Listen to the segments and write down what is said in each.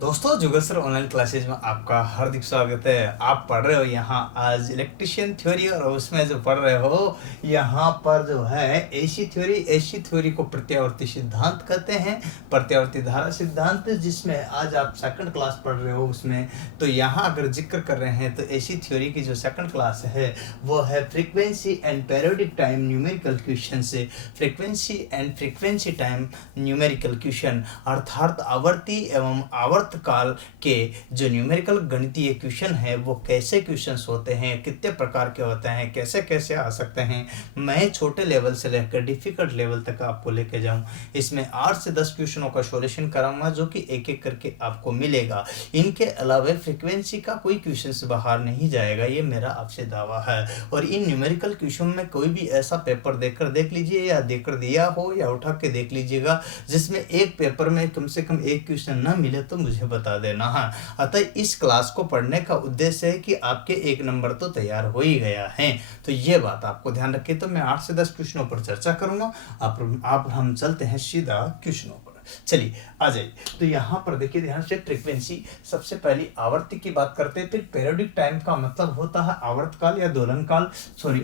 दोस्तों जुगल sir online classes में आपका हार्दिक स्वागत है। आप पढ़ रहे हो यहाँ आज इलेक्ट्रिशियन थ्योरी और उसमें जो पढ़ रहे हो यहाँ पर जो है एसी थ्योरी को प्रत्यावर्ती सिद्धांत कहते हैं, प्रत्यावर्ती धारा सिद्धांत, जिसमें आज आप सेकंड क्लास पढ़ रहे हो उसमें। तो यहाँ अगर जिक्र कर रहे हैं तो एसी थ्योरी की जो सेकंड क्लास है वो है frequency and periodic time numerical question से। फ्रीक्वेंसी टाइम न्यूमेरिकल क्वेश्चन अर्थात आवर्ती एवं आवर्त काल के जो न्यूमेरिकल गणितीय क्वेश्चन है वो कैसे क्वेश्चंस होते हैं, कितने प्रकार के होते हैं, कैसे कैसे आ सकते हैं। मैं छोटे लेवल से लेकर डिफिकल्ट लेवल तक आपको लेके जाऊं। इसमें 8 से 10 क्वेश्चनों का सॉल्यूशन कराऊंगा जो कि एक एक करके आपको मिलेगा। इनके अलावा फ्रीक्वेंसी का कोई क्वेश्चन बाहर नहीं जाएगा, ये मेरा आपसे दावा है। और इन न्यूमेरिकल क्वेश्चन में कोई भी ऐसा पेपर देकर देख लीजिए या देकर दिया हो या उठा के देख लीजिएगा जिसमें एक पेपर में कम से कम एक क्वेश्चन ना मिले तो मुझे बता देना है। अतः इस क्लास को पढ़ने का उद्देश्य है कि आपके 1 नंबर तो तैयार हो ही गया है। तो ये बात आपको ध्यान रखिए। तो मैं 8 से 10 क्वेश्चनों पर चर्चा करूंगा। आप हम चलते हैं सीधा क्वेश्चनों पर। चलिए आ जाइए। तो यहाँ पर देखिए ध्यान से, फ्रीक्वेंसी सबसे पहली आवर्ती की बात करते हैं, फिर पेरियोडिक टाइम का मतलब होता है आवर्तकाल या दोलनकाल,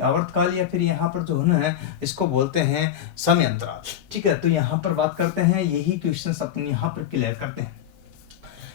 आवर्तकाल, या फिर यहाँ पर जो है ना इसको बोलते हैं समय अंतराल। ठीक है, तो यहाँ पर बात करते हैं, यही क्वेश्चन अपन यहाँ पर क्लियर करते हैं।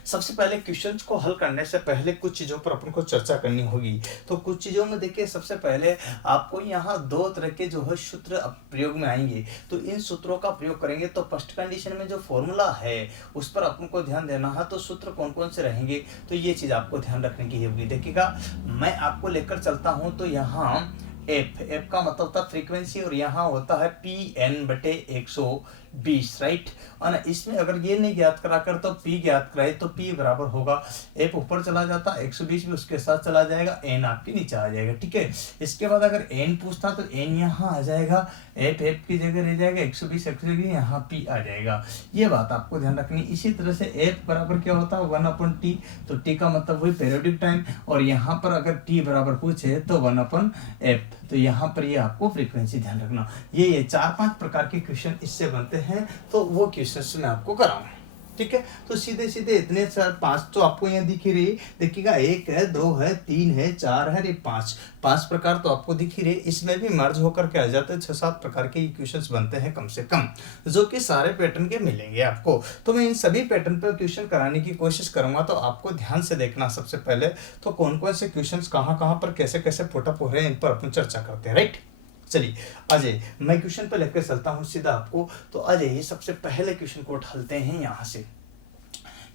सबसे पहले क्वेश्चंस को हल करने से पहले कुछ चीज़ों पर अपन को चर्चा करनी होगी। तो कुछ चीज़ों में देखिए, सबसे पहले आपको यहाँ 2 तरह के जो है सूत्र प्रयोग में आएंगे। तो इन सूत्रों का प्रयोग करेंगे। तो फर्स्ट कंडीशन में जो फॉर्मूला है उस पर अपन को ध्यान देना है। तो सूत्र कौन कौन से रहेंगे तो ये चीज़ आपको ध्यान रखने की होगी। देखिएगा, मैं आपको लेकर चलता हूँ। तो यहाँ एफ का मतलब होता है फ्रीक्वेंसी और यहाँ होता है PN/120, राइट। और इसमें अगर ये नहीं ज्ञात करा कर तो P ज्ञात कराए तो P बराबर होगा, एफ ऊपर चला जाता है, 120 भी उसके साथ चला जाएगा, एन आपके नीचे आ जाएगा। ठीक है, इसके बाद अगर एन पूछता तो एन यहाँ आ जाएगा, एफ की जगह रह जाएगा, 120 यहाँ P आ जाएगा। ये बात आपको ध्यान रखनी। इसी तरह से एफ बराबर क्या होता है 1/T। तो T का मतलब वही पेरियोडिक टाइम, और यहाँ पर अगर T बराबर पूछे तो 1/F। तो यहाँ पर ये आपको फ्रीक्वेंसी ध्यान रखना। ये 4-5 प्रकार के क्वेश्चन इससे बनते हैं, तो वो क्वेश्चन मैं आपको कराऊंगा। ठीक है, तो सीधे सीधे इतने 4-5 तो आपको यहाँ दिख ही रही। देखिएगा, 1 है, 2 है, 3 है, 4 है, 5 प्रकार तो आपको दिख ही रही। इसमें भी मर्ज होकर के आ जाते हैं, 6-7 प्रकार के क्वेश्चंस बनते हैं कम से कम, जो कि सारे पैटर्न के मिलेंगे आपको। तो मैं इन सभी पैटर्न पर क्वेश्चन कराने की कोशिश करूंगा। तो आपको ध्यान से देखना सबसे पहले, तो कौन कौन से क्वेश्चन कहाँ पर कैसे कैसे पुटअप हो रहे हैं इन पर अपन चर्चा करते हैं, राइट। चलिए आ जाइए, मैं क्वेश्चन पर लेकर चलता हूँ सीधा आपको। तो आ जाइए, सबसे पहले क्वेश्चन को उठाते हैं यहाँ से।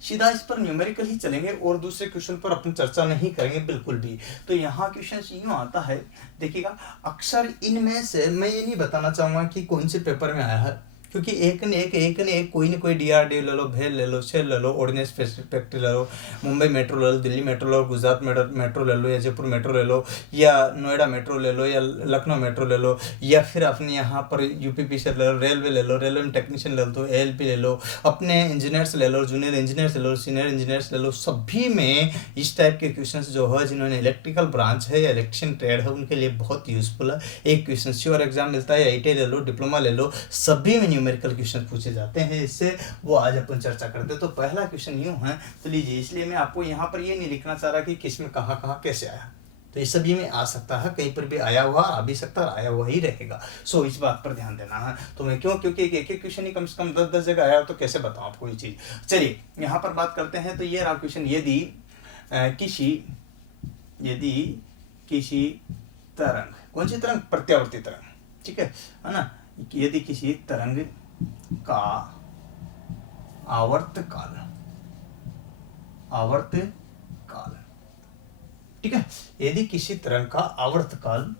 सीधा इस पर न्यूमेरिकल ही चलेंगे और दूसरे क्वेश्चन पर अपन चर्चा नहीं करेंगे बिल्कुल भी। तो यहाँ क्वेश्चन यूँ आता है, देखिएगा, अक्सर इनमें से मैं ये नहीं बताना चाहूँगा कि कौन से पेपर में आया है, क्योंकि एक ने एक कोई ना कोई DRDO ले लो, भेल ले लो, सेल ले लो, ऑर्डिनेंस फैक्ट्री ले लो, मुंबई मेट्रो ले लो, दिल्ली मेट्रो ले लो, गुजरात मेट्रो ले लो, या जयपुर मेट्रो ले लो, या नोएडा मेट्रो ले लो, या लखनऊ मेट्रो ले लो, या फिर अपने यहाँ पर UPPCL ले लो, रेलवे ले लो, रेलवे में टेक्नीशियन ले लो, ALP ले लो, अपने इंजीनियर्स ले लो, जूनियर इंजीनियर्स ले लो, सीनियर इंजीनियर्स ले लो। सभी में इस टाइप के क्वेश्चन जो है, जिन्होंने इलेक्ट्रिकल ब्रांच है या इलेक्ट्रिशियन ट्रेड है, उनके लिए बहुत यूजफुल है। एक क्वेश्चन श्योर एग्जाम मिलता है, ITI ले लो, डिप्लोमा ले लो, सभी में न्यूमेरिकल क्वेश्चन पूछे जाते हैं। इससे वो आज अपन चर्चा करते हैं। तो पहला क्वेश्चन यूं है, तो लीजिए, इसलिए मैं आपको यहाँ पर ये नहीं लिखना चाह रहा कि किस में कहाँ कैसे आया। तो ये सभी में आ सकता है, कहीं पर भी आया हुआ आ भी सकता है, आया हुआ ही रहेगा। सो इस बात पर ध्यान देना है। तो मैं क्योंकि एक क्वेश्चन ही कम से कम 10-10 जगह आया, तो कैसे बताऊँ आपको ये चीज़। चलिए यहाँ पर बात करते हैं। तो ये रहा क्वेश्चन, यदि किसी तरंग, कौन सी तरंग, प्रत्यावर्ती तरंग, ठीक है ना, यदि किसी तरंग का आवर्तकाल, ठीक है, यदि किसी तरंग का आवर्तकाल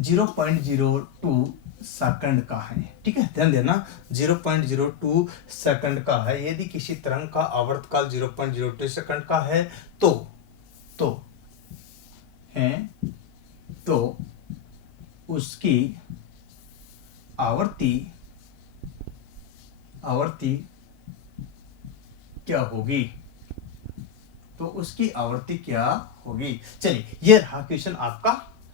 0.02 सेकंड का है, ठीक है, ध्यान देना, 0.02 सेकंड का है। यदि किसी तरंग का आवर्तकाल 0.02 सेकंड का है तो उसकी आवर्ती क्या होगी। तो उसकी आवर्ती क्या होगी। चलिए, ये रहा क्वेश्चन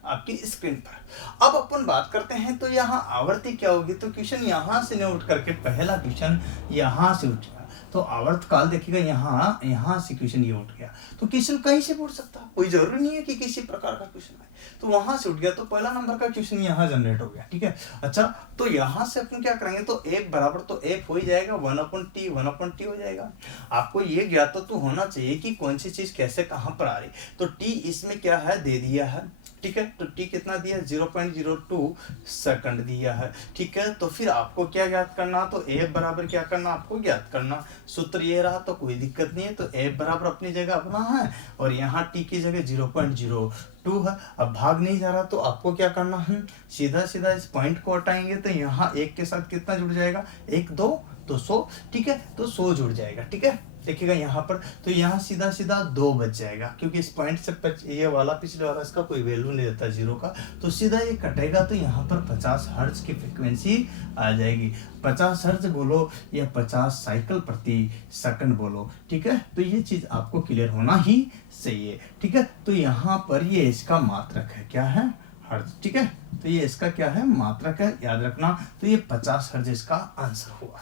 आपकी स्क्रीन पर। अब अपन बात करते हैं, तो यहाँ आवर्ती क्या होगी। तो क्वेश्चन यहाँ से नहीं उठ करके पहला क्वेश्चन यहाँ से उठेगा। तो आवर्त काल देखिएगा यहाँ यहाँ से क्वेश्चन ये उठ गया, तो क्वेश्चन कहीं से पूछ सकता है, कोई जरूरी नहीं है कि किसी प्रकार का क्वेश्चन आए, तो वहां से उठ गया, तो पहला नंबर का क्वेश्चन यहाँ जनरेट हो गया, ठीक है। अच्छा, तो यहाँ से अपन क्या करेंगे, तो एफ बराबर तो एफ हो ही जाएगा 1/t 1/t हो जाएगा। आपको ये ज्ञात तो होना चाहिए कि कौन सी चीज कैसे कहाँ पर आ रही, तो टी इसमें क्या है दे दिया है, ठीक है। तो टी कितना दिया, 0.02 सेकंड दिया है, ठीक है। तो फिर आपको क्या ज्ञात करना, तो एफ बराबर क्या करना, आपको ज्ञात करना, सूत्र ये रहा, तो कोई दिक्कत नहीं है। तो एफ बराबर अपनी जगह अपना है और यहाँ टी की जगह 0.02 है। अब भाग नहीं जा रहा, तो आपको क्या करना है, सीधा सीधा इस पॉइंट को हटाएंगे, तो यहाँ एक के साथ कितना जुड़ जाएगा, 1 2 तो 100, ठीक है। तो 100 जुड़ जाएगा, ठीक है। देखिएगा यहाँ पर, तो यहाँ सीधा सीधा 2 बच जाएगा, क्योंकि इस पॉइंट से ये वाला पिछले वाला इसका कोई वैल्यू नहीं रहता जीरो का, तो सीधा ये कटेगा, तो यहाँ पर 50 हर्ट्ज की फ्रीक्वेंसी आ जाएगी। 50 हर्ट्ज बोलो या 50 साइकिल प्रति सेकंड बोलो, ठीक है। तो ये चीज आपको क्लियर होना ही चाहिए, ठीक है। तो यहाँ पर ये इसका मात्रक है, क्या है, हर्ट्ज, ठीक है। तो ये इसका क्या है, मात्रक है, याद रखना। तो ये 50 हर्ट्ज इसका आंसर हुआ,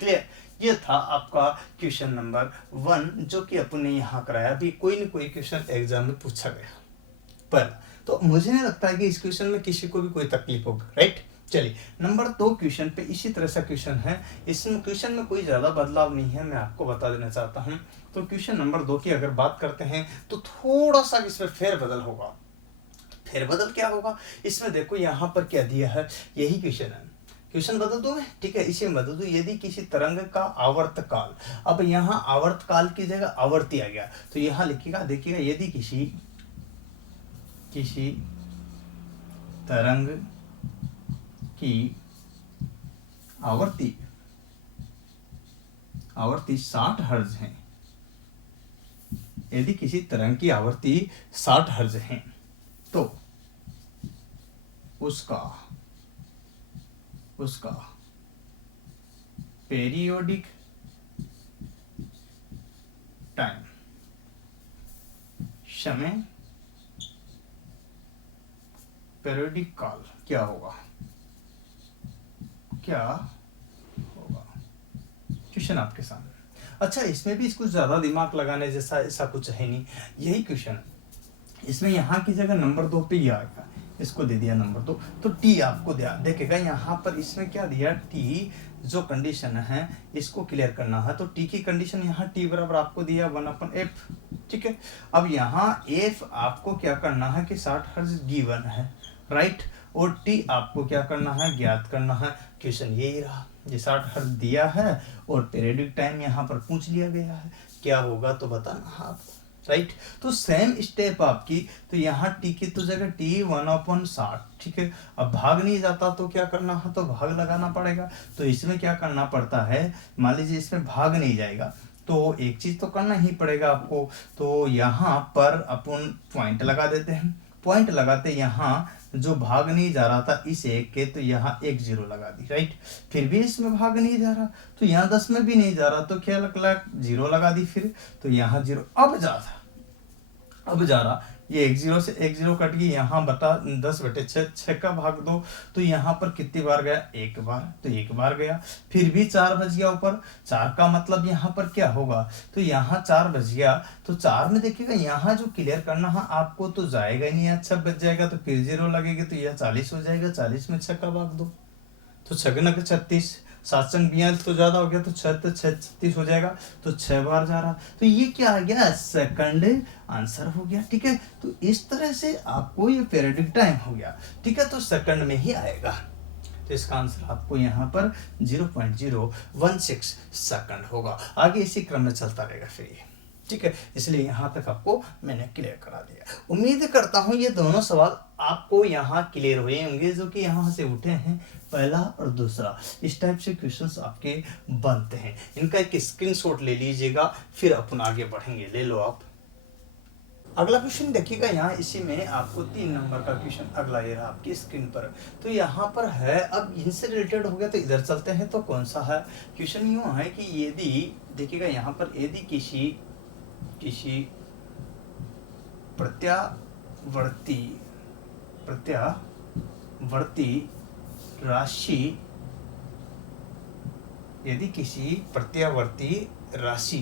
क्लियर। ये था आपका क्वेश्चन नंबर 1 जो कि अपन ने यहाँ कराया। अभी कोई न कोई क्वेश्चन एग्जाम में पूछा गया पर, तो मुझे नहीं लगता है कि इस क्वेश्चन में किसी को भी कोई तकलीफ होगा, राइट। चलिए नंबर 2 क्वेश्चन पे इसी तरह से क्वेश्चन है, इसमें क्वेश्चन में कोई ज्यादा बदलाव नहीं है, मैं आपको बता देना चाहता हूँ। तो क्वेश्चन नंबर 2 की अगर बात करते हैं तो थोड़ा सा इसमें फेरबदल होगा। फेरबदल क्या होगा, इसमें देखो यहाँ पर क्या दिया है, यही क्वेश्चन है, क्वेश्चन बदल दो मैं, ठीक है, इसे बदल दो। यदि किसी तरंग का आवर्त काल, अब यहाँ आवर्त काल की जगह आवर्ती आ गया, तो यहाँ लिखिएगा, देखिएगा, यदि किसी तरंग की आवर्ती 60 हर्ट्ज है, यदि किसी तरंग की आवर्ती 60 हर्ट्ज है, तो उसका पेरियोडिक टाइम, समय, पेरियोडिक काल क्या होगा, क्वेश्चन आपके सामने। अच्छा, इसमें भी कुछ ज्यादा दिमाग लगाने जैसा ऐसा कुछ है नहीं, यही क्वेश्चन है। इसमें यहाँ की जगह नंबर 2 पे ही आएगा, इसको दे दिया नंबर 2, तो टी आपको दिया, देखेगा यहाँ पर इसमें क्या दिया, टी जो कंडीशन है इसको क्लियर करना है। तो टी की कंडीशन यहाँ टी बराबर आपको दिया 1/f, ठीक है। अब यहाँ एफ आपको क्या करना है कि 60 हर्ट्ज गिवन है, राइट, और टी आपको क्या करना है, ज्ञात करना है। क्वेश्चन यही रहा, ये 60 हर्ट्ज दिया है और पीरियडिक टाइम यहाँ पर पूछ लिया गया है, क्या होगा तो बताना आपको, राइट। तो सेम स्टेप आपकी, तो यहाँ टी की तो जगह टी 1/60, ठीक है। अब भाग नहीं जाता तो क्या करना है, तो भाग लगाना पड़ेगा। तो इसमें क्या करना पड़ता है, मान लीजिए इसमें भाग नहीं जाएगा, तो एक चीज तो करना ही पड़ेगा आपको, तो यहाँ पर अपन पॉइंट लगा देते हैं। पॉइंट लगाते यहाँ जो भाग नहीं जा रहा था इस एक के, तो यहाँ 1 0 लगा दी, राइट। फिर भी इसमें भाग नहीं जा रहा, तो यहाँ 10 में भी नहीं जा रहा, तो क्या लगा, 0 लगा दी, फिर तो यहाँ 0 अब जा रहा, ये 1 0 से 1 0 कट गई, यहाँ बटा 10/6, 6 का भाग दो, तो यहाँ पर कितनी बार गया, 1 बार, तो 1 बार गया। फिर भी 4 बच गया ऊपर, 4 का मतलब यहाँ पर क्या होगा, तो यहाँ 4 बच गया, तो 4 में देखिएगा यहाँ जो क्लियर करना है आपको तो जाएगा ही नहीं, अच्छा बच जाएगा, तो फिर 0 लगेगी, तो यह 40 हो जाएगा, 40 में 6 का भाग दो, तो 6 गुना 36, 7 संग 42 तो ज्यादा हो गया, तो 6 तो 36 हो जाएगा, तो 6 बार जा रहा, तो ये क्या आ गया, सेकंड आंसर हो गया, ठीक है। तो इस तरह से आपको ये पीरियडिक टाइम हो गया, ठीक है, तो सेकंड में ही आएगा, तो इसका आंसर आपको यहाँ पर 0.016 सेकंड होगा। आगे इसी क्रम में चलता रहेगा फिर ये, ठीक है। इसलिए यहाँ तक आपको मैंने क्लियर करा दिया। उम्मीद करता हूँ ये दोनों सवाल आपको यहाँ क्लियर हुए होंगे, जो कि यहाँ से उठे हैं, पहला और दूसरा, इस टाइप से क्वेश्चंस आपके बनते हैं। इनका एक स्क्रीनशॉट ले लीजिएगा, फिर अपन आगे बढ़ेंगे, ले लो आप। अगला क्वेश्चन देखिएगा, यहाँ इसी में आपको 3 नंबर का क्वेश्चन अगला ये रहा आपकी स्क्रीन पर। तो यहाँ पर है, अब इनसे रिलेटेड हो गया तो इधर चलते हैं, तो कौन सा है क्वेश्चन, यूँ है कि यदि देखिएगा यहाँ पर, यदि किसी प्रत्यावर्ती राशि यदि किसी प्रत्यावर्ती राशि,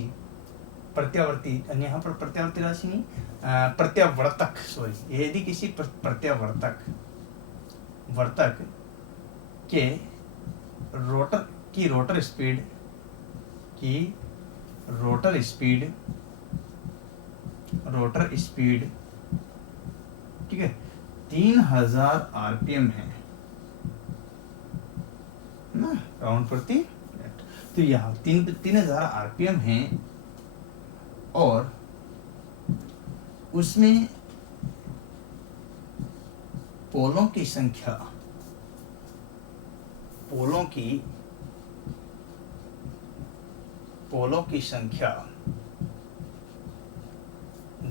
प्रत्यावर्ती यहाँ पर प्रत्यावर्ती राशि नहीं, प्रत्यावर्तक सॉरी, यदि किसी प्रत्यावर्तक वर्तक के रोटर स्पीड ठीक है 3000 आरपीएम है ना, राउंड प्रति मिनट। तो यहाँ 3000 आरपीएम है और उसमें पोलों की संख्या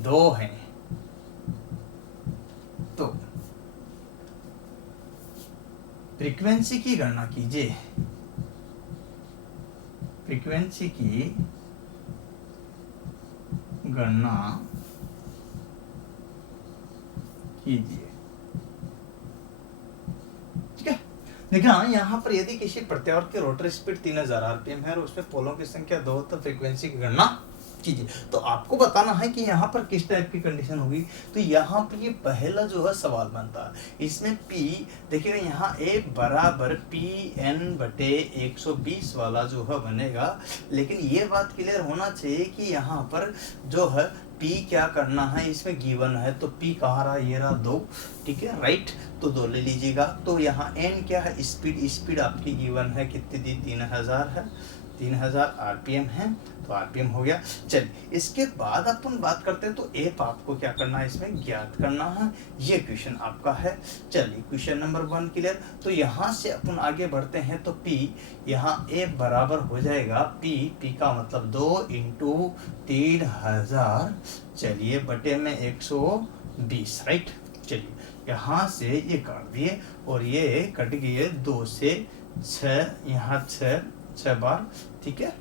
2 है, तो फ्रीक्वेंसी की गणना कीजिए। फ्रीक्वेंसी की गणना कीजिए। ठीक है, देखिए हाँ, यहाँ पर यदि किसी प्रत्यावर्त के रोटर स्पीड 3000 आरपीएम है और उसमें पोलों की संख्या 2, तो फ्रीक्वेंसी की गणना कीजिए। तो आपको बताना है कि यहाँ पर किस टाइप की कंडीशन होगी। तो यहाँ पर ये पहला जो है सवाल बनता है, इसमें P देखिए यहाँ A बराबर PN/120 वाला जो है बनेगा। लेकिन ये बात क्लियर होना चाहिए कि यहाँ पर जो है P क्या करना है, इसमें गिवन है, तो P कहाँ रहा, ये रहा 2, ठीक है राइट, तो 2 ले लीजिएगा। तो यहाँ N क्या है, स्पीड आपकी गिवन है, कितनी दी, 3000 है, 3000 आरपीएम है, तो आरपीएम हो गया। चलिए इसके बाद अपन बात करते हैं, तो एप आपको क्या करना है, इसमें ज्ञात करना है। ये क्वेश्चन आपका है। चलिए क्वेश्चन नंबर 1 क्लियर। तो यहाँ से अपन आगे बढ़ते हैं, तो P यहाँ एप बराबर हो जाएगा P का मतलब 2 × 3000, चलिए बटे में 120 राइट। चलिए यहाँ से ये काट दिए और ये कट गए 2 से 6, यहाँ 6 बार, ठीक है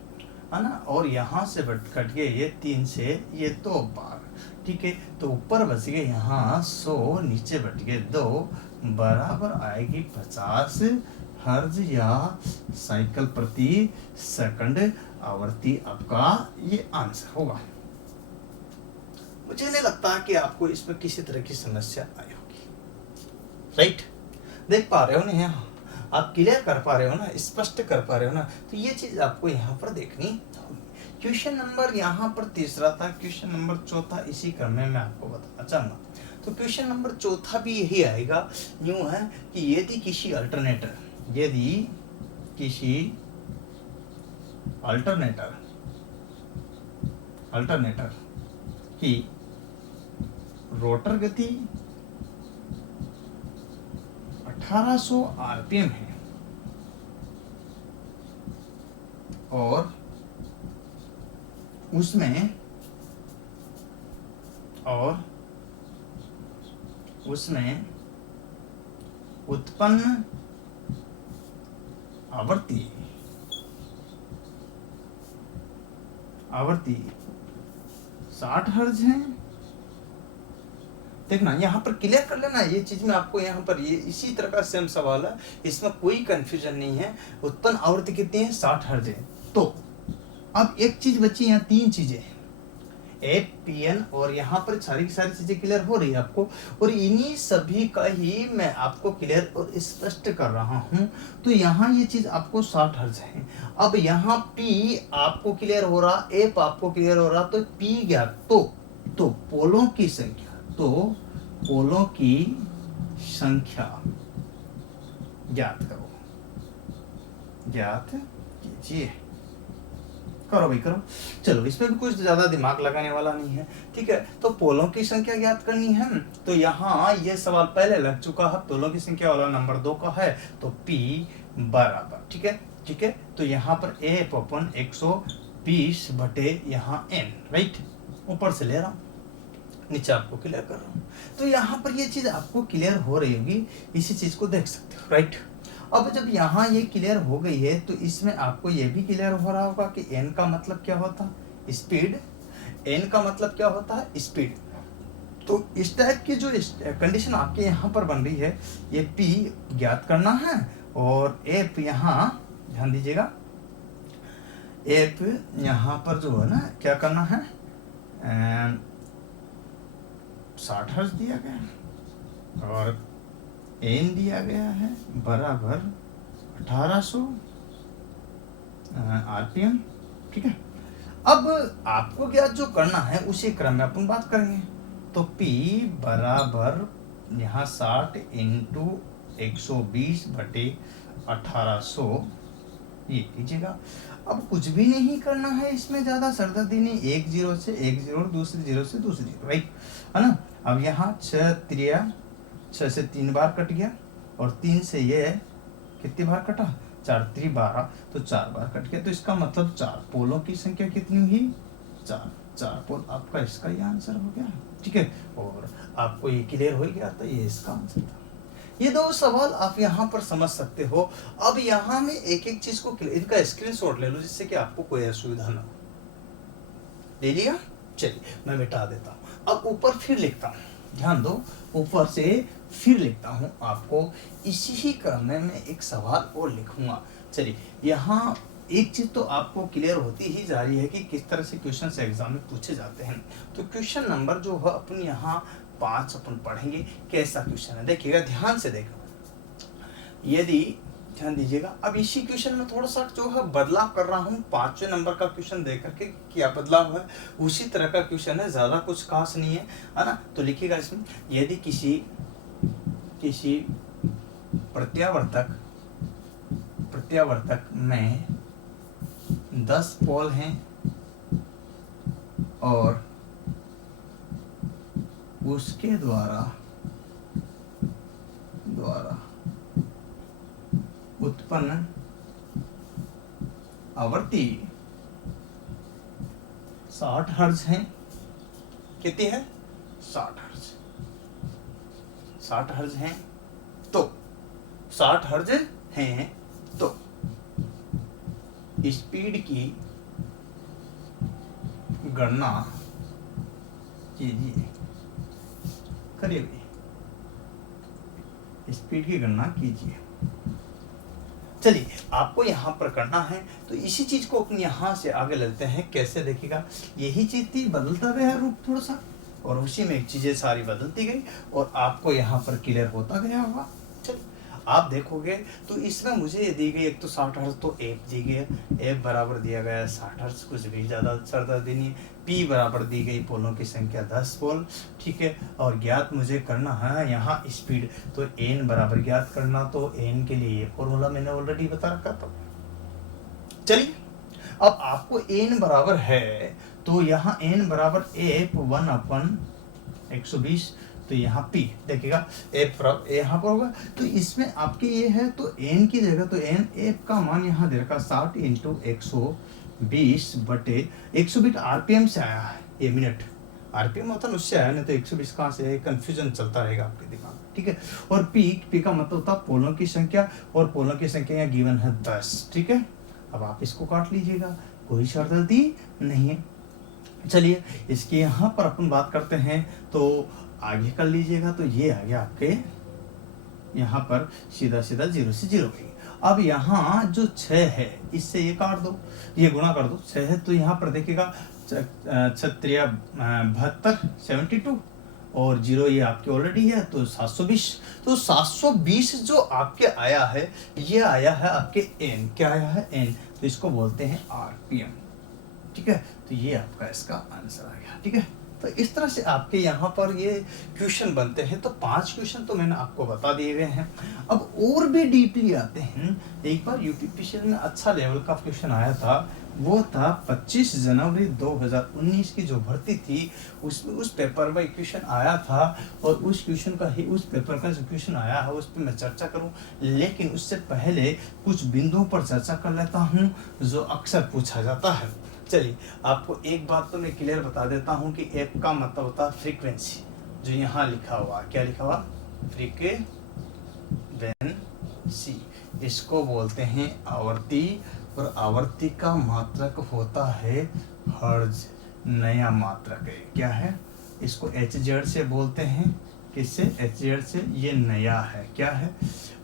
ना, और यहाँ से कट गए ये 3 से ये 2 बार, ठीक है। तो ऊपर बच गए यहाँ 100, नीचे बच गए 2, बराबर आएगी 50 हर्ज या साइकिल प्रति सेकंड आवर्ती, आपका ये आंसर होगा। मुझे नहीं लगता कि आपको इसमें किसी तरह की समस्या आई होगी, राइट। देख पा रहे हो ना, यहाँ आप क्लियर कर पा रहे हो ना, स्पष्ट कर पा रहे हो ना, तो ये चीज आपको यहाँ पर देखनी होगी। क्वेश्चन नंबर यहाँ पर 3 था, क्वेश्चन नंबर 4 इसी क्रम में मैं आपको बताना चाहूंगा। तो क्वेश्चन नंबर 4 भी यही आएगा, यूं है कि यदि किसी अल्टरनेटर की रोटर गति 1800 आरपीएम है और उसमें उत्पन्न आवर्ती 60 हर्ट्ज है। देखना यहाँ पर क्लियर कर लेना, ये चीज में आपको यहाँ पर ये इसी तरह का सेम सवाल है, इसमें कोई कंफ्यूजन नहीं है। उत्पन्न आवृत्ति कितनी है, 60 हर्ट्ज है। तो अब एक चीज बची, यहाँ 3 चीजें APN, और यहाँ पर सारी की सारी चीजें क्लियर हो रही है आपको, और इन्हीं सभी का ही मैं आपको क्लियर और स्पष्ट कर रहा हूँ। तो यहाँ ये चीज आपको 60 हर्ट्ज है। अब यहाँ P आपको क्लियर हो रहा, एप आपको क्लियर हो रहा, तो P ज्ञात, तो पोलों की संख्या ज्ञात करो, ज्ञात कीजिए। करो भाई करो। चलो इसमें भी कुछ ज्यादा दिमाग लगाने वाला नहीं है, ठीक है। तो पोलों की संख्या ज्ञात करनी है। तो यहाँ ये सवाल पहले लग चुका है, पोलों की संख्या वाला नंबर 2 का है, तो P बराबर, ठीक है। तो यहाँ पर A अपन 120 बटे यहाँ N, राइट, ऊपर से ले रहा हूँ, नीचे आपको क्लियर कर रहा हूँ। तो यहाँ पर ये चीज आपको क्लियर हो रही होगी, इसी चीज को देख सकते हो, राइट। अब जब यहाँ ये क्लियर हो गई है, तो इसमें आपको ये भी क्लियर हो रहा होगा कि N का मतलब क्या होता है, स्पीड। N का मतलब क्या होता है, स्पीड। तो इस टाइप की जो कंडीशन आपके यहाँ पर बन रही है, ये P ज्ञात करना है और F यहाँ ध्यान दीजिएगा ऐप यहाँ पर जो है ना क्या करना है, 60 हर्ट्ज दिया गया है और एन दिया गया है बराबर 1800 आरपीएम। ठीक है, अब आपको क्या जो करना है उसी क्रम में अपन बात करेंगे। तो P बराबर यहाँ 60 इंटू 120/1800 ये कीजिएगा। अब कुछ भी नहीं करना है इसमें, ज़्यादा सरदर्दी नहीं, एक जीरो से एक जीरो, दूसरी जीरो से दूसरी जीरो, राइट है ना। अब यहाँ 6 से 3 बार कट गया और 3 से ये कितनी बार कटा, 4 3 12, तो 4 बार कट गया। तो इसका मतलब 4 पोलों की संख्या कितनी हुई, 4 पोल। आपका इसका ये आंसर हो गया। ठीक है, और आपको ये क्लियर हो गया, तो ये इसका आंसर था। ये दो सवाल आप यहाँ पर समझ सकते हो। अब यहाँ में एक एक चीज को इनका स्क्रीनशॉट ले लो जिससे कि आपको कोई असुविधा ना हो। ले लिया, चलिए मैं मिटा देता हूँ। अब ऊपर फिर लिखता हूँ, ध्यान दो, ऊपर से फिर लिखता हूँ आपको इसी ही क्रम में मैं एक सवाल और लिखूंगा। चलिए, यहाँ एक चीज तो आपको क्लियर होती ही जा रही है कि किस तरह से क्वेश्चन एग्जाम में पूछे जाते हैं। तो क्वेश्चन नंबर जो है अपन यहाँ 5 अपन पढ़ेंगे। कैसा क्वेश्चन है देखिएगा, ध्यान से देखो, यदि ध्यान दीजिएगा। अब इसी क्वेश्चन में थोड़ा सा जो है बदलाव कर रहा हूँ, 5वें नंबर का क्वेश्चन देख करके क्या बदलाव है उसी तरह का क्वेश्चन है, ज्यादा कुछ खास नहीं है ना। तो लिखिएगा इसमें, यदि किसी प्रत्यावर्तक में 10 पोल हैं और उसके द्वारा उत्पन्न आवृत्ति 60 हर्ट्ज है। कितनी है, 60 हर्ट्ज हैं। तो 60 हर्ट्ज हैं तो स्पीड की गणना कीजिए, करिए, स्पीड की गणना कीजिए। चलिए, आपको यहाँ पर करना है तो इसी चीज को अपने यहाँ से आगे लेते हैं। कैसे देखिएगा, यही चीज थी, बदलता गया रूप थोड़ा सा और उसी में चीजें सारी बदलती गई और आपको यहाँ पर क्लियर होता गया होगा। चलिए, आप देखोगे तो इसमें मुझे दी गई एक तो 60 हर्ट्ज, तो एफ दी गई, एफ बराबर दिया गया 60 हर्ट्ज, कुछ भी ज़्यादा सरदर्दी नहीं। पी बराबर दी गई पोलों की संख्या 10 पोल। ठीक है, और ज्ञात मुझे करना है यहाँ स्पीड, तो एन बराबर ज्ञात करना। तो एन के लिए ये फॉर्मूला मैंने ऑलरेडी बता रखा था। चलिए, अब आपको एन बराबर है तो यहाँ एन बराबर एफ 1/120, तो यहाँ P देखिएगा एफ यहाँ पर होगा। तो इसमें आपके ये है तो n की जगह तो n एफ का मान यहाँ दे रखा 60 इंटू 120/120 आरपीएम से आया है। ये मिनट आरपीएम मतलब उससे आया, नहीं तो 120 कहाँ से है, कंफ्यूजन चलता रहेगा आपके दिमाग में। ठीक है, और P का मतलब होता है पोलों की संख्या, और पोलों की संख्या यहाँ गिवन है 10। ठीक है, अब आप इसको काट लीजिएगा, कोई शर्त नहीं है। चलिए, इसके यहाँ पर अपन बात करते हैं तो आगे कर लीजिएगा। तो ये आ गया आपके यहाँ पर सीधा 0 से 0 गई। अब यहाँ जो 6 है इससे ये काट दो, ये गुणा कर दो, 6 है तो यहाँ पर देखिएगा 6 3 72 72 और 0 ये आपके ऑलरेडी है तो 720। तो 720 जो आपके आया है ये आया है आपके n, क्या आया है n, तो इसको बोलते हैं आरपीएम। ठीक है, तो ये आपका इसका आंसर आ गया। ठीक है, तो इस तरह से आपके यहाँ पर ये क्वेश्चन बनते हैं। तो 5 क्वेश्चन तो मैंने आपको बता दिए गए हैं। अब और भी डीपली आते हैं। एक बार यूपीपीसीएल में अच्छा लेवल का क्वेश्चन आया था, वो था 25 जनवरी 2019 की जो भर्ती थी उसमें उस पेपर में क्वेश्चन आया था, और उस क्वेश्चन का ही उस पेपर का जो क्वेश्चन आया है उस पर मैं चर्चा करूं, लेकिन उससे पहले कुछ बिंदुओं पर चर्चा कर लेता हूं जो अक्सर पूछा जाता है। चलिए, आपको एक बात तो मैं क्लियर बता देता हूं कि एफ का मतलब होता है फ्रीक्वेंसी, जो यहाँ लिखा हुआ, क्या लिखा हुआ, फ्रीक्वेंसी, इसको बोलते हैं आवर्ती, और आवर्ती का मात्रक होता है हर्ज, नया मात्रक है, क्या है, इसको HZ से बोलते हैं किससे, HZ से, ये नया है, क्या है।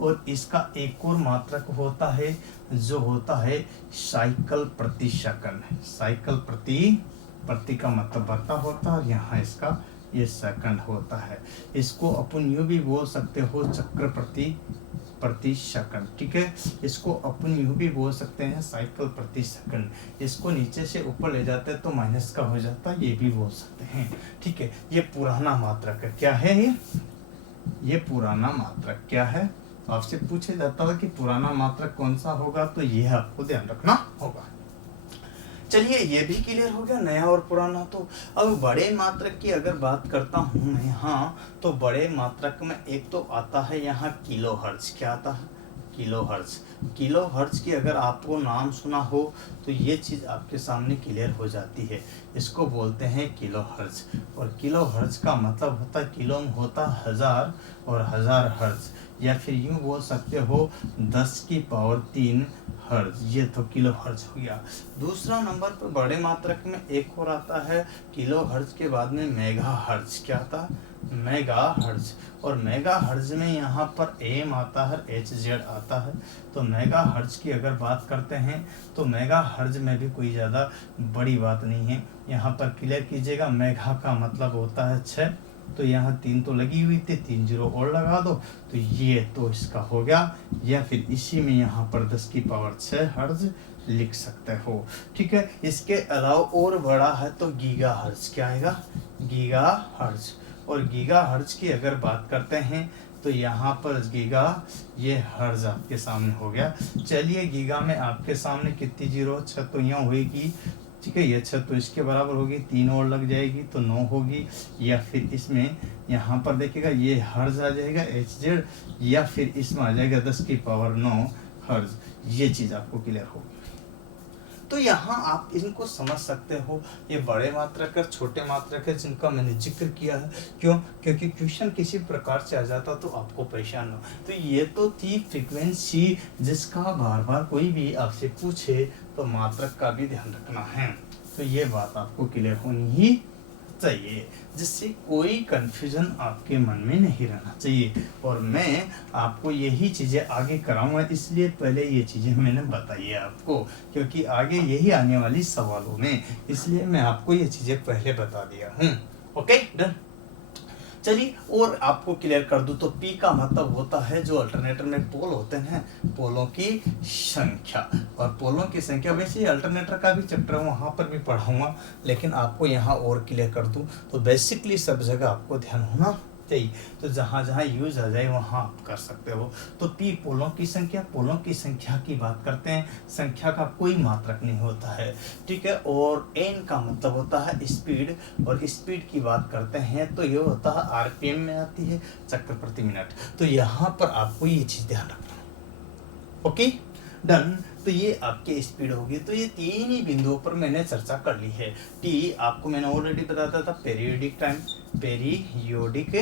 और इसका एक और मात्रक होता है जो होता है साइकिल प्रति सेकंड। साइकिल प्रति का मतलब बता होता है, और यहाँ इसका ये सेकंड होता है। इसको अपन यूं भी बोल सकते हो चक्र प्रति सेकंड, ठीक है। इसको अपन यूं भी बोल सकते हैं साइकिल प्रति सेकंड। इसको नीचे से ऊपर ले जाते हैं तो माइनस का हो जाता है, ये भी बोल सकते हैं, ठीक है। ये पुराना मात्रक है, क्या है ये पुराना मात्रक क्या है। आपसे पूछा जाता है कि पुराना मात्रक कौन सा होगा, तो ये आपको ध्यान रखना होगा। चलिए ये भी क्लियर हो गया, नया और पुराना। तो अब बड़े मात्रक की अगर बात करता हूँ मैं यहाँ, तो बड़े मात्रक में एक तो आता है यहाँ किलो हर्ट्ज। क्या आता है, किलो हर्ट्ज। किलो हर्ट्ज की अगर आपको नाम सुना हो तो ये चीज़ आपके सामने क्लियर हो जाती है। इसको बोलते हैं किलो हर्ट्ज। और किलो हर्ट्ज का मतलब होता है, किलो में होता हजार और हजार हर्ट्ज, या फिर यूँ बोल सकते हो 10⁻³ हर्ट्ज। ये तो किलो हर्ट्ज हो गया। दूसरा नंबर पर बड़े मात्रक में एक और आता है किलो हर्ट्ज के बाद में मेगा हर्ट्ज। क्या आता है, मेगा हर्ट्ज। और मेगा हर्ट्ज में यहाँ पर एम आता है, HZ आता है। तो मेगा हर्ट्ज की अगर बात करते हैं तो मेगा हर्ट्ज में भी कोई ज़्यादा बड़ी बात नहीं है। यहाँ पर क्लियर कीजिएगा, मेगा का मतलब होता है 6, तो यहाँ 3 तो लगी हुई थी, 3 जीरो और लगा दो, तो ये तो इसका हो गया। या फिर इसी में यहाँ पर 10⁻6 हर्ट्ज लिख सकते हो, ठीक है। इसके अलावा और बड़ा है तो गीगा हर्ट्ज। क्या आएगा, गीगा हर्ट्ज। और गीगा हर्ट्ज की अगर बात करते हैं तो यहाँ पर गीगा, ये हर्ट्ज आपके सामने हो गया। चलिए गीगा में आपके सामने कितनी जीरो, 6 तो यहाँ होगी, ठीक है। ये 6 तो इसके बराबर होगी, 3 और लग जाएगी तो 9 होगी। या फिर इसमें यहाँ पर देखिएगा ये हर्ट्ज आ जाएगा HZ, या फिर इसमें आ जाएगा 10⁻9 हर्ट्ज। ये चीज़ आपको क्लियर होगी। तो यहाँ आप इनको समझ सकते हो, ये बड़े मात्रक और छोटे मात्रक है जिनका मैंने जिक्र किया है। क्यों, क्योंकि क्वेश्चन किसी प्रकार से आ जाता तो आपको परेशान हो। तो ये तो थी फ्रीक्वेंसी जिसका बार बार कोई भी आपसे पूछे तो मात्रक का भी ध्यान रखना है। तो ये बात आपको क्लियर होनी ही चाहिए, जिससे कोई कंफ्यूजन आपके मन में नहीं रहना चाहिए। और मैं आपको यही चीज़ें आगे कराऊंगा, इसलिए पहले ये चीज़ें मैंने बताई है आपको, क्योंकि आगे यही आने वाली सवालों में, इसलिए मैं आपको ये चीज़ें पहले बता दिया हूँ। Okay done. चलिए और आपको क्लियर कर दूं तो P का मतलब होता है जो अल्टरनेटर में पोल होते हैं, पोलों की संख्या। और पोलों की संख्या, वैसे अल्टरनेटर का भी चैप्टर वहाँ पर भी पढ़ाऊंगा, लेकिन आपको यहाँ और क्लियर कर दूं तो बेसिकली सब जगह आपको ध्यान होना चाहिए। तो जहाँ जहाँ यूज आ जाए वहाँ आप कर सकते हो। तो P पोलों की संख्या, पोलों की संख्या की बात करते हैं, संख्या का कोई मात्रक नहीं होता है, ठीक है। और N का मतलब होता है स्पीड, और स्पीड की बात करते हैं तो ये होता है RPM में आती है, चक्र प्रति मिनट। तो यहाँ पर आपको ये चीज़ ध्यान रखना। Okay done. तो ये आपकी स्पीड होगी। तो ये 3 ही बिंदुओं पर मैंने चर्चा कर ली है। T आपको मैंने ऑलरेडी बताया था, पीरियोडिक टाइम, पीरियोडिक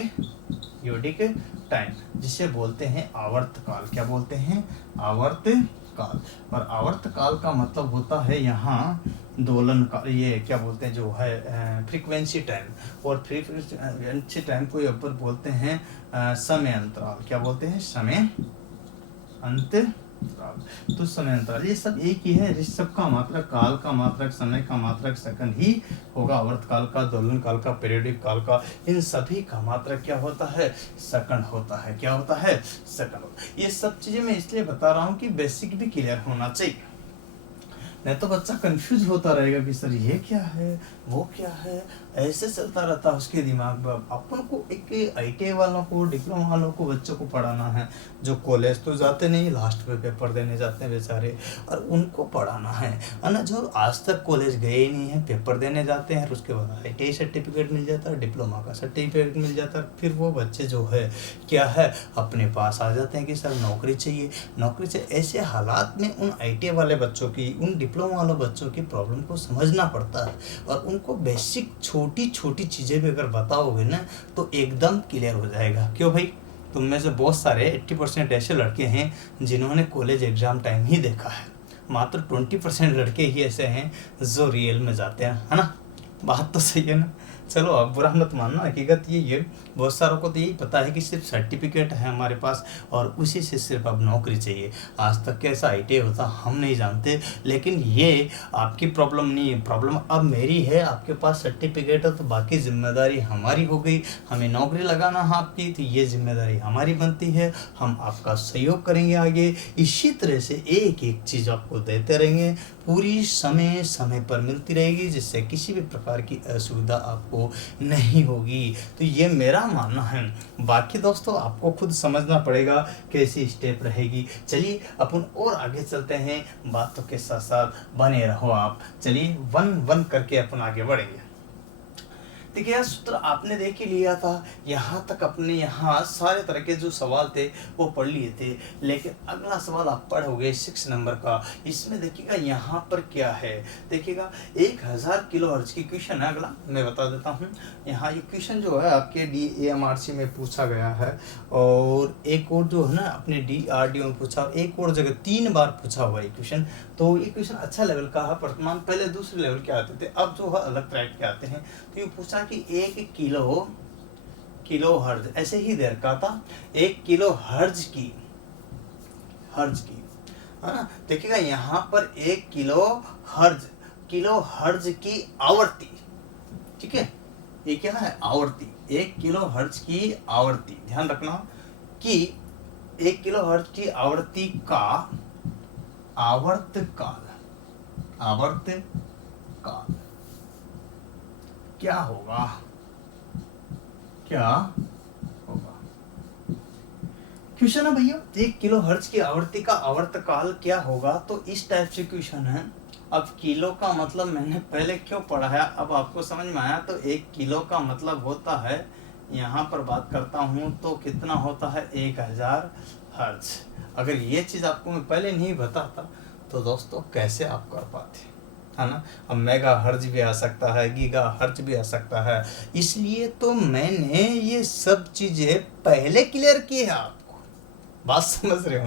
टाइम जिसे बोलते हैं आवर्तकाल। क्या बोलते हैं, आवर्तकाल। और आवर्तकाल का मतलब होता है यहाँ दोलन का, ये क्या बोलते हैं जो है फ्रीक्वेंसी टाइम। और फ्रीक्वेंसी टाइम को ऊपर बोलते हैं समय अंतराल। क्या बोलते हैं, समय अंतराल। तो समय अंतराल ये सब एक ही है। इस सब का मात्रक, काल का मात्रक, समय का मात्रक सेकंड ही होगा। आवर्तकाल का, दोलन काल का, पीरियोडिक काल का, इन सभी का मात्रक क्या होता है, सेकंड होता है। क्या होता है, सेकंड। ये सब चीजें मैं इसलिए बता रहा हूँ कि बेसिक भी क्लियर होना चाहिए, नहीं तो बच्चा कंफ्यूज होता रहेगा कि सर ये क्या है, वो क्या है, ऐसे चलता रहता है उसके दिमाग में। अपन को एक ITI वालों को, डिप्लोमा वालों को, बच्चों को पढ़ाना है, जो कॉलेज तो जाते नहीं, लास्ट में पेपर देने जाते हैं बेचारे, और उनको पढ़ाना है ना। जो आज तक कॉलेज गए ही नहीं है, पेपर देने जाते हैं, और उसके बाद ITI सर्टिफिकेट मिल जाता है, डिप्लोमा का सर्टिफिकेट मिल जाता है। फिर वो बच्चे जो है क्या है, अपने पास आ जाते हैं कि सर नौकरी चाहिए, नौकरी चाहिए। ऐसे हालात में उन ITI वाले बच्चों की, उन डिप्लोमा वाले बच्चों की प्रॉब्लम को समझना पड़ता है, और उनको बेसिक छोटी छोटी चीज़ें भी अगर बताओगे ना तो एकदम क्लियर हो जाएगा। क्यों भाई, तुम में से बहुत सारे 80% ऐसे लड़के हैं जिन्होंने कॉलेज एग्जाम टाइम ही देखा है, मात्र 20% लड़के ही ऐसे हैं जो रियल में जाते हैं, है ना। बात तो सही है ना। चलो अब बुरा मत मानना, हकीकत ये बहुत सारों को तो यही पता है कि सिर्फ सर्टिफिकेट है हमारे पास और उसी से सिर्फ अब नौकरी चाहिए। आज तक कैसा ITI होता हम नहीं जानते, लेकिन ये आपकी प्रॉब्लम नहीं है, प्रॉब्लम अब मेरी है। आपके पास सर्टिफिकेट है तो बाकी जिम्मेदारी हमारी हो गई, हमें नौकरी लगाना है आपकी, तो ये जिम्मेदारी हमारी बनती है। हम आपका सहयोग करेंगे आगे, इसी तरह से एक एक चीज़ आपको देते रहेंगे, पूरी समय समय पर मिलती रहेगी, जिससे किसी भी प्रकार की असुविधा आपको नहीं होगी। तो ये मेरा मानना है, बाकी दोस्तों आपको खुद समझना पड़ेगा कैसी स्टेप रहेगी। चलिए अपन और आगे चलते हैं, बातों के साथ साथ बने रहो आप। चलिए वन वन करके अपन आगे बढ़ेंगे। देखिए यह सूत्र आपने देख ही लिया था, यहाँ तक अपने यहाँ सारे तरह के जो सवाल थे वो पढ़ लिए थे, लेकिन अगला सवाल आप पढ़ोगे 6 नंबर का। इसमें देखिएगा यहाँ पर क्या है, देखिएगा 1000 किलोहर्ट्ज की क्वेश्चन है। अगला मैं बता देता हूँ, यहाँ ये क्वेश्चन जो है आपके DAMRC में पूछा गया है, और एक और जो है ना अपने DRDO में पूछा, एक और जगह 3 बार पूछा हुआ है क्वेश्चन। तो ये क्वेश्चन अच्छा लेवल का है वर्तमान, पहले दूसरे लेवल के आते थे, अब जो है अलग टाइप के आते हैं। तो ये पूछा कि 1 किलो हर्ज, ऐसे ही दे रखा था 1 किलो हर्ज की है ना। देखिएगा यहाँ पर 1 किलो हर्ज की आवर्ती, ठीक है, ये क्या है आवर्ती, 1 किलो हर्ज की आवर्ती। ध्यान रखना कि 1 किलो हर्ज की आवर्ती का आवर्तकाल क्या होगा, क्वेश्चन है भैया 1 किलो हर्ट्ज की आवर्ती का आवर्तकाल क्या होगा। तो इस टाइप से क्वेश्चन है। अब किलो का मतलब मैंने पहले क्यों पढ़ाया, अब आपको समझ में आया। तो 1 किलो का मतलब होता है, यहाँ पर बात करता हूँ तो कितना होता है 1000 हर्ट्ज। अगर ये चीज़ आपको मैं पहले नहीं बताता तो दोस्तों कैसे आप कर पाते, है ना। अब मेगा हर्ज भी आ सकता है, गीगा हर्ज भी आ सकता है, इसलिए तो मैंने ये सब चीजें पहले क्लियर की है आपको। बात समझ रहे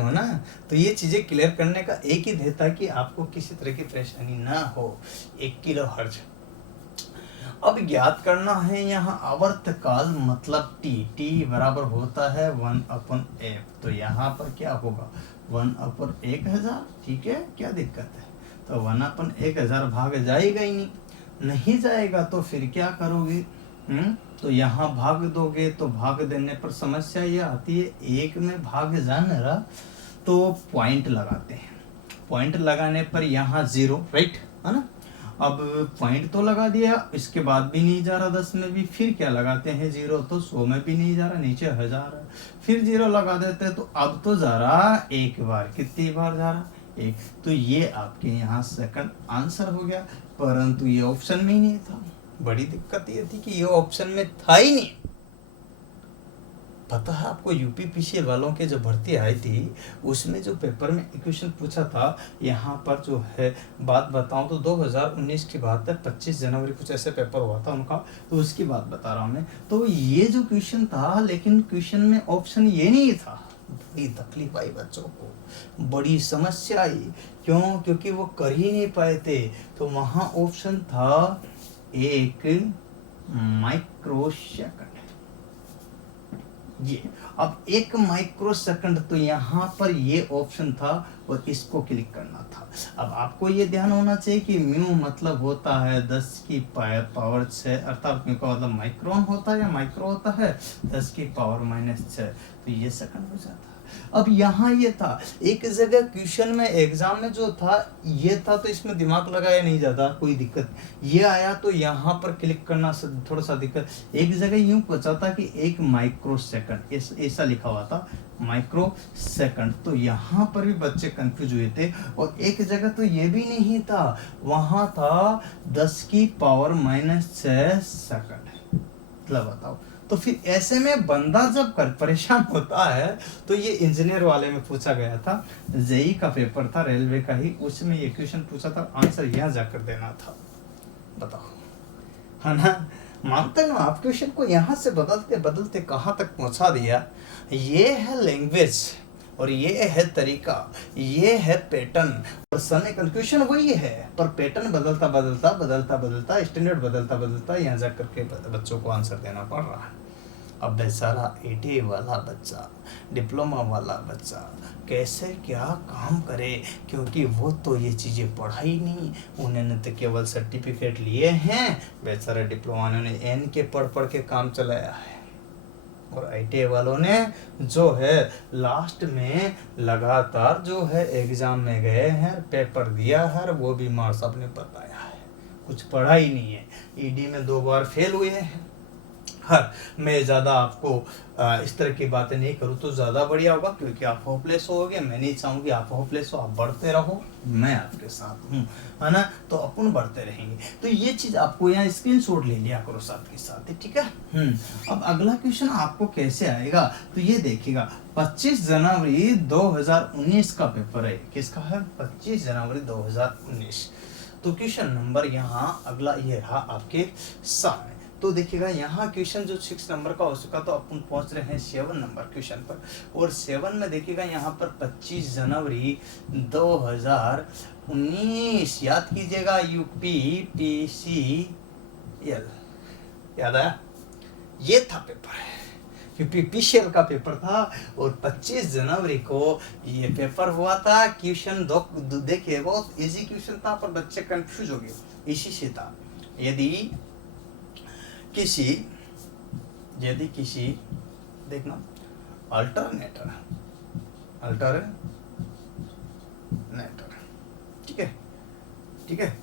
हो ना। तो ये चीजें क्लियर करने का एक ही देता है कि आपको किसी तरह की परेशानी ना हो। 1 किलो हर्ज अब ज्ञात करना है। यहाँ आवर्तकाल मतलब T बराबर होता है 1/f। तो यहाँ पर क्या होगा 1/1000, ठीक है, क्या दिक्कत है। तो 1/1000 भाग जाएगा ही नहीं जाएगा तो फिर क्या करोगे, तो यहाँ भाग दोगे, तो भाग देने पर समस्या ये आती है 1 में भाग जाना रहा तो पॉइंट लगाते हैं। पॉइंट लगाने पर यहाँ 0, राइट, है ना। अब पॉइंट तो लगा दिया, इसके बाद भी नहीं जा रहा 10 में भी, फिर क्या लगाते हैं 0, तो 100 में भी नहीं जा रहा, नीचे 1000 है, फिर 0 लगा देते हैं। तो अब तो जा रहा एक बार, कितनी बार जा रहा 1। तो ये आपके यहाँ सेकंड आंसर हो गया, परंतु ये ऑप्शन में ही नहीं था। बड़ी दिक्कत ये थी कि ये ऑप्शन में था ही नहीं। पता है आपको UPPCL वालों के जो भर्ती आई थी उसमें जो पेपर में इक्वेशन पूछा था, यहाँ पर जो है बात बताऊं तो 2019 की बात है, 25 जनवरी कुछ ऐसे पेपर हुआ था उनका, तो उसकी बात बता रहा हूँ मैं। तो ये जो क्वेश्चन था, लेकिन क्वेश्चन में ऑप्शन ये नहीं था। बड़ी तकलीफ आई बच्चों को, बड़ी समस्या आई, क्योंकि वो कर ही नहीं पाए थे। तो वहाँ ऑप्शन था 1 माइक्रोसेकंड। ये अब 1 माइक्रोसेकंड, तो यहाँ पर ये ऑप्शन था और इसको क्लिक करना था। अब आपको ये ध्यान होना चाहिए कि म्यू मतलब होता है 10 की पावर 6, अर्थात म्यू का मतलब माइक्रोन होता है या माइक्रो होता है 10 की पावर -6, तो ये सेकंड हो जाता है। अब यहाँ ये था, एक जगह क्वेश्चन में एग्जाम में जो था ये था, तो इसमें दिमाग लगाया नहीं जाता, कोई दिक्कत। ये आया तो यहाँ पर क्लिक करना थोड़ा सा दिक्कत। एक जगह यूं पूछा था कि 1 माइक्रोसेकंड, ऐसा लिखा हुआ था माइक्रो सेकंड, तो यहाँ पर भी बच्चे कंफ्यूज हुए थे। और एक जगह तो ये भी नहीं था, वहां था 10 की पावर -6 सेकंड। मतलब बताओ, तो फिर ऐसे में बंदा जब परेशान होता है, तो ये इंजीनियर वाले में पूछा गया था, जेई का पेपर था रेलवे का ही, उसमें ये क्वेश्चन पूछा था, आंसर यहाँ जाकर देना था। बताओ, है ना, मानते ना आप, क्वेश्चन को यहाँ से बदलते बदलते कहाँ तक पहुँचा दिया। ये है लैंग्वेज, और ये है तरीका, ये है पैटर्न। और समय कंफ्यूजन वही है, पर पैटर्न बदलता बदलता बदलता बदलता स्टैंडर्ड बदलता बदलता यहाँ जा करके बच्चों को आंसर देना पड़ रहा है। अब बेचारा ITA वाला बच्चा, डिप्लोमा वाला बच्चा कैसे क्या काम करे, क्योंकि वो तो ये चीज़ें पढ़ा ही नहीं, उन्होंने तो केवल सर्टिफिकेट लिए हैं। बेचारा डिप्लोमा ने N के पढ़ पढ़ के काम चलाया है, और ITA वालों ने जो है लास्ट में लगातार जो है एग्ज़ाम में गए हैं, पेपर दिया है, वो भी मार्क्स आपने बताया है, कुछ पढ़ा ही नहीं है। ED में 2 बार फेल हुए हैं। मैं ज़्यादा आपको इस तरह की बातें नहीं करूँ तो ज़्यादा बढ़िया होगा, क्योंकि आप होपलेस होगे। मैं नहीं चाहूँगी आप होपलेस हो, आप बढ़ते रहो, मैं आपके साथ हूँ, है ना। तो अपन बढ़ते रहेंगे। तो ये चीज़ आपको यहाँ स्क्रीनशॉट ले लिया करो साथ के साथ, ठीक है। अब अगला क्वेश्चन आपको कैसे आएगा, तो ये देखिएगा 25 जनवरी 2019 का पेपर है। किसका है? 25 जनवरी 2019। तो क्वेश्चन नंबर यहाँ अगला ये रहा आपके सामने। तो देखिएगा यहाँ क्वेश्चन जो 6 नंबर का हो चुका, तो अपन पहुंच रहे हैं 7 नंबर क्वेश्चन पर। और 7 में देखिएगा यहाँ पर 25 जनवरी 2019, याद कीजिएगा, UPPCL, याद आया? ये था पेपर, UPPCL का पेपर था। और 25 जनवरी को ये पेपर हुआ था। क्वेश्चन देखिए बहुत इजी क्वेश्चन था, पर बच्चे कंफ्यूज हो गए। इसी से था, यदि किसी देखना अल्टरनेटर, ठीक है।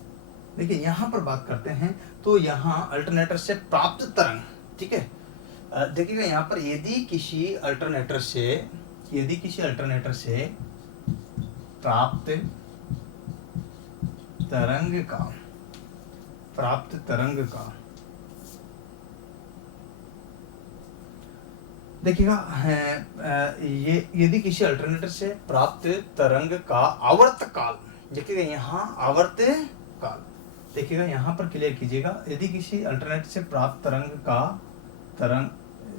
देखिए यहाँ पर बात करते हैं, तो यहाँ अल्टरनेटर से प्राप्त तरंग, ठीक है। देखिएगा यहाँ पर यदि किसी अल्टरनेटर से प्राप्त तरंग का देखिएगा ये यदि किसी अल्टरनेटर से प्राप्त तरंग का आवर्तकाल, देखिएगा यहाँ आवर्तकाल, देखिएगा यहाँ पर क्लियर कीजिएगा। यदि किसी अल्टरनेटर से प्राप्त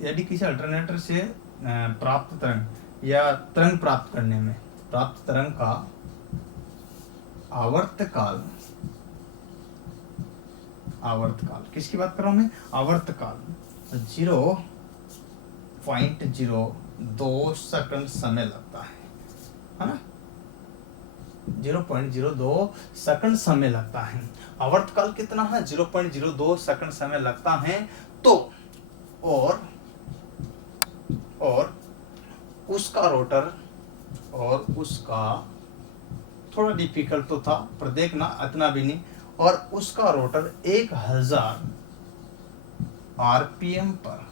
यदि किसी अल्टरनेटर से प्राप्त तरंग या तरंग प्राप्त करने में प्राप्त तरंग का आवर्तकाल, किसकी बात कर रहा हूँ मैं? आवर्तकाल 0.02 सेकंड समय लगता है ना। 0.02 सेकंड समय लगता है। आवर्तकाल कितना है? 0.02 सेकंड समय लगता है। तो और उसका रोटर, और उसका थोड़ा डिफिकल्ट तो था, पर देखना इतना भी नहीं। और उसका रोटर 1000 RPM पर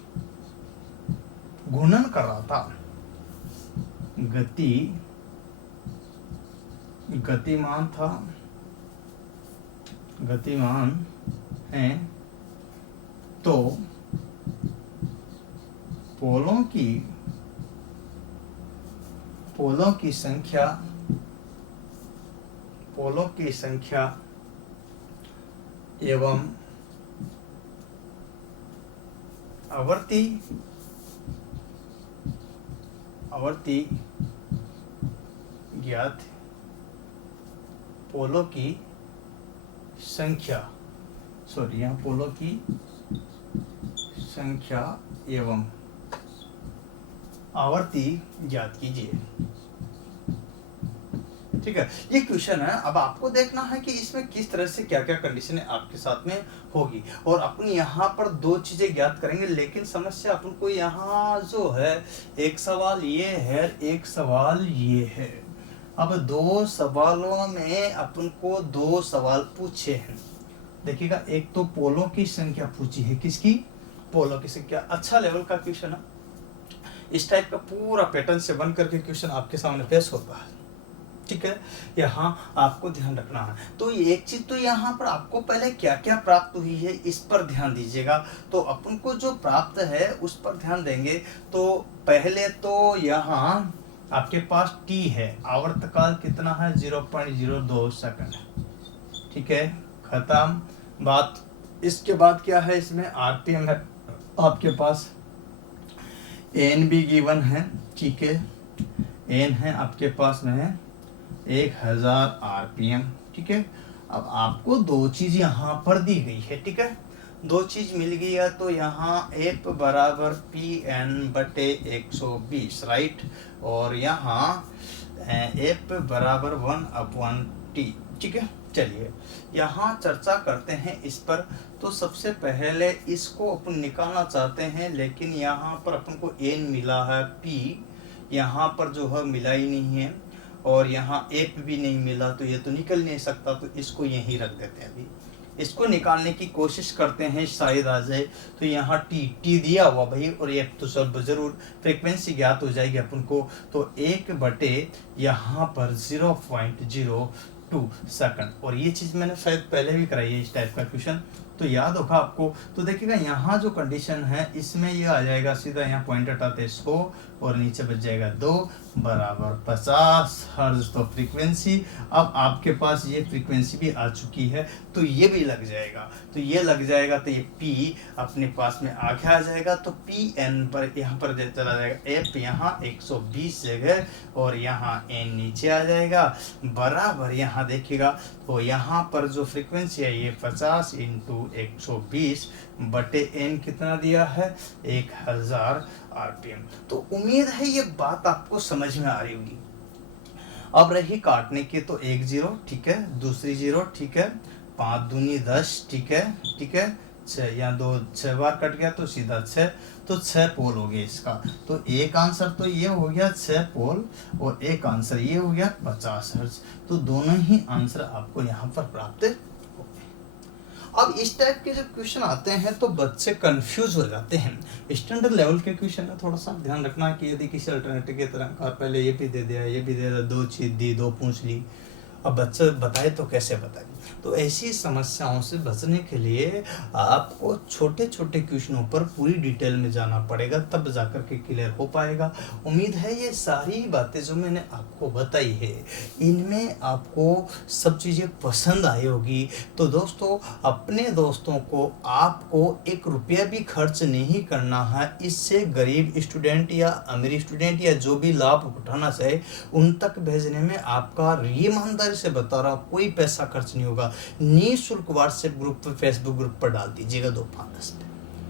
घूर्णन कर रहा था। गतिमान है। तो पोलों की संख्या एवं आवर्ती ज्ञात पोलों की संख्या, यहाँ पोलों की संख्या एवं आवर्ती ज्ञात कीजिए, ठीक है। ये क्वेश्चन है। अब आपको देखना है कि इसमें किस तरह से क्या क्या कंडीशन आपके साथ में होगी। और अपन यहाँ पर 2 चीजें ज्ञात करेंगे, लेकिन समस्या अपन को यहाँ जो है, एक सवाल ये है, एक सवाल ये है। अब 2 सवालों में अपन को 2 सवाल पूछे हैं। देखिएगा, एक तो पोलों की संख्या पूछी है। किसकी? पोलों की संख्या। अच्छा लेवल का क्वेश्चन है। इस टाइप का पूरा पैटर्न से बन करके क्वेश्चन आपके सामने पेश होता है, ठीक है। यहाँ आपको ध्यान रखना है। तो एक चीज तो यहाँ पर आपको पहले क्या क्या प्राप्त हुई है, इस पर ध्यान दीजिएगा। तो अपन को जो प्राप्त है उस पर ध्यान देंगे। तो पहले तो यहाँ आपके पास T है, आवर्तकाल कितना है? 0.02 सेकंड, ठीक है। खत्म बात। इसके बाद क्या है? इसमें RPM है आपके पास, N भी गिवन है, ठीक है। एन है आपके पास में 1000 आरपीएम, ठीक है। अब आपको दो चीज यहाँ पर दी गई है, ठीक है, दो चीज मिल गई है, तो यहाँ एफ बराबर पी एन बटे 120, राइट, और यहाँ एफ बराबर 1/T, ठीक है। चलिए यहाँ चर्चा करते हैं इस पर। तो सबसे पहले इसको अपन निकालना चाहते हैं, लेकिन यहाँ पर अपन को एन मिला है, पी यहाँ पर जो है मिला ही नहीं है, और यहाँ एफ भी नहीं मिला, तो ये तो निकल नहीं सकता, तो इसको यहीं रख देते हैं। अभी इसको निकालने की कोशिश करते हैं, शायद आ जाए। तो यहाँ टी दिया हुआ भाई, और एफ तो सब जरूर, फ्रीक्वेंसी ज्ञात हो जाएगी अपन को। तो 1/, यहाँ पर 0.02 सेकंड, और ये चीज मैंने शायद पहले भी कराई है इस टाइप का क्वेश्चन, तो याद होगा आपको। तो देखिएगा यहाँ जो कंडीशन है इसमें ये आ जाएगा सीधा, यहाँ पॉइंट हटाते हैं इसको, और नीचे बच जाएगा 2 बराबर 50 हर्ट्ज। तो फ्रीक्वेंसी, अब आपके पास ये फ्रीक्वेंसी भी आ चुकी है, तो ये भी लग जाएगा, तो ये लग जाएगा, तो ये पी अपने पास में आगे आ जाएगा। तो पी एन पर यहाँ पर चला जाएगा, एफ यहाँ 120 जगह, और यहाँ एन नीचे आ जाएगा, बराबर यहाँ देखिएगा। तो यहाँ पर जो फ्रीक्वेंसी है ये 50 × 120 बटे एन कितना दिया है, 1000 आरपीएम। तो उम्मीद है ये बात आपको समझ में आ रही होगी। अब रही काटने की, तो 1 0, ठीक है, दूसरी 0, ठीक है, 5 दूनी 10, ठीक है, ठीक है, 6 या 2 6 बार कट गया तो सीधा 6, तो 6 पोल हो गया इसका। तो एक आंसर तो ये हो गया 6 पोल, और एक आंसर ये हो गया 50 हर्ट्ज। तो दोनों ही आंसर आपको यहाँ पर प्राप्त हो गए। अब इस टाइप के जब क्वेश्चन आते हैं तो बच्चे कंफ्यूज हो जाते हैं। स्टैंडर्ड लेवल के क्वेश्चन में थोड़ा सा ध्यान रखना कि यदि किसी अल्टरनेटिव की तरह का पहले ये भी दे दिया, ये भी दे दिया, 2 चीज दी, 2 पूछ ली, अब बच्चे बताए तो कैसे बताए। तो ऐसी समस्याओं से बचने के लिए आपको छोटे छोटे क्वेश्चनों पर पूरी डिटेल में जाना पड़ेगा, तब जाकर के क्लियर हो पाएगा। उम्मीद है ये सारी बातें जो मैंने आपको बताई है, इनमें आपको सब चीज़ें पसंद आई होगी। तो दोस्तों, अपने दोस्तों को आपको 1 रुपया भी खर्च नहीं करना है। इससे गरीब स्टूडेंट या अमीर स्टूडेंट या जो भी लाभ उठाना चाहे उन तक भेजने में आपका, ईमानदारी से बता रहा हूँ, कोई पैसा खर्च नहीं होगा। निःशुल्क व्हाट्सएप ग्रुप पर, फेसबुक ग्रुप पर डाल दीजिएगा 2 5 10 पे,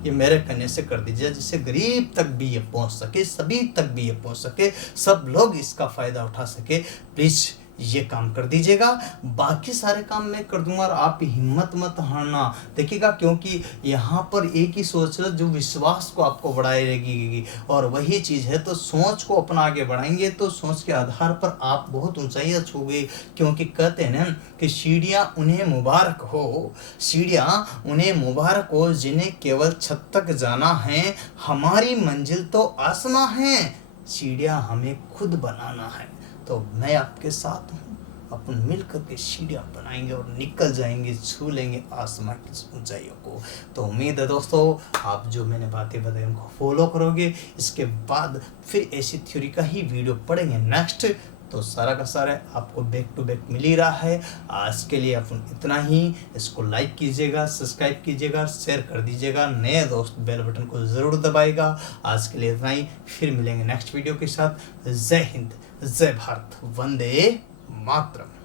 ये मेरे कहने से कर दीजिए, जिससे गरीब तक भी ये पहुंच सके, सभी तक भी ये पहुंच सके, सब लोग इसका फायदा उठा सके। प्लीज ये काम कर दीजिएगा। बाकी सारे काम मैं कर दूंगा, और आप हिम्मत मत हारना, देखिएगा, क्योंकि यहाँ पर एक ही सोच है जो विश्वास को आपको बढ़ाएगी, और वही चीज़ है। तो सोच को अपना आगे बढ़ाएंगे तो सोच के आधार पर आप बहुत ऊंचाइयाँ छूगे, क्योंकि कहते हैं ना कि सीढ़ियाँ उन्हें मुबारक हो, सीढ़ियाँ उन्हें मुबारक हो जिन्हें केवल छत तक जाना है। हमारी मंजिल तो आसमां है, सीढ़ियाँ हमें खुद बनाना है। तो मैं आपके साथ हूँ, अपन मिलकर के सीढ़ियाँ बनाएंगे और निकल जाएंगे, छू लेंगे आसमां की ऊंचाइयों को। तो उम्मीद है दोस्तों, आप जो मैंने बातें बताई उनको फॉलो करोगे। इसके बाद फिर ऐसी थ्योरी का ही वीडियो पढ़ेंगे नेक्स्ट। तो सारा का सारा आपको बैक टू बैक मिल ही रहा है। आज के लिए अपन इतना ही। इसको लाइक कीजिएगा, सब्सक्राइब कीजिएगा, शेयर कर दीजिएगा, नए दोस्त बेल बटन को ज़रूर दबाएगा। आज के लिए इतना ही, फिर मिलेंगे नेक्स्ट वीडियो के साथ। जय हिंद, जय भारत, वंदे मातरम।